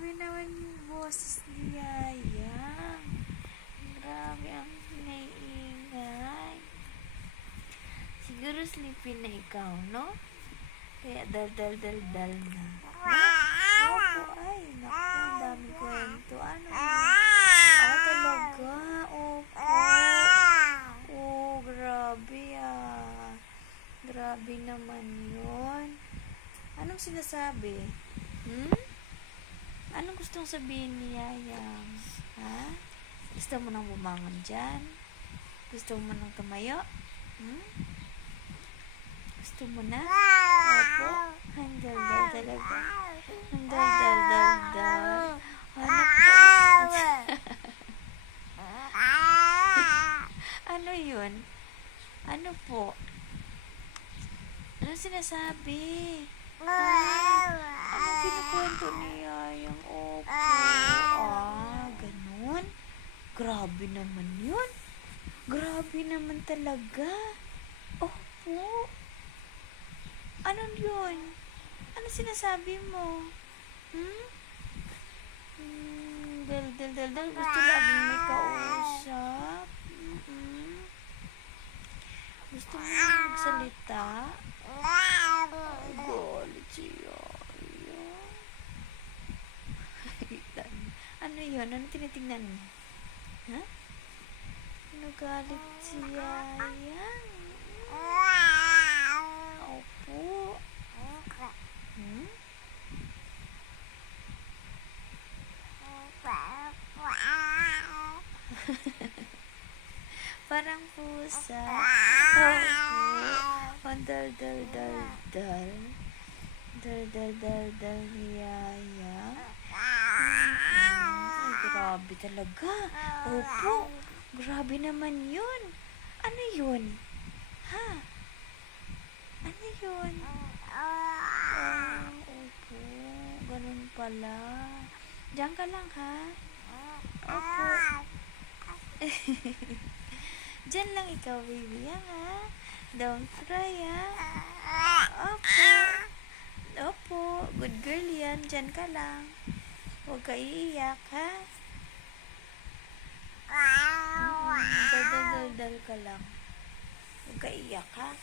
Grabe naman yung boses ni Yayang. Grabe ang naiingay. Siguro sleepy na ikaw, no? Kaya dal na. Opo, ay, naku, ang daming kwento. Ano yun? Talaga, opo. Oh, grabe ah. Grabe naman yun. Anong sinasabi? Anong gustong sabihin ni Yayang? Ha? Gusto mo nang bumangon dyan? Gusto mo nang tumayo? Gusto mo na? Opo. Ang dal talaga. Ang dal. Hanap po. Ano yun? Ano po? Ano sinasabi? Anong kinukwento ni Yayang? Opo. Ganun? Grabe naman yun. Grabe naman talaga. Opo. Ano yun? Ano sinasabi mo? Dal. Gusto laging may kausap. Gusto mo magsalita? Galit siya. Ano yun? Ano tinitingnan mo? Ha? Ano galit si Yayang? Opo. Parang pusa. Opo. Ang dal ni Yayang. Ay, grabe talaga. Opo. Grabe naman yun. Ano yun? Ha? Ano yun? Opo. Ganun pala. Diyan ka lang, ha? Opo. Diyan lang ikaw, baby, ha? Don't cry, ha? Opo. Good girl yan. Diyan ka lang. Huwag ka iiyak, ha? Dal ka lang. Huwag ka iiyak, ha?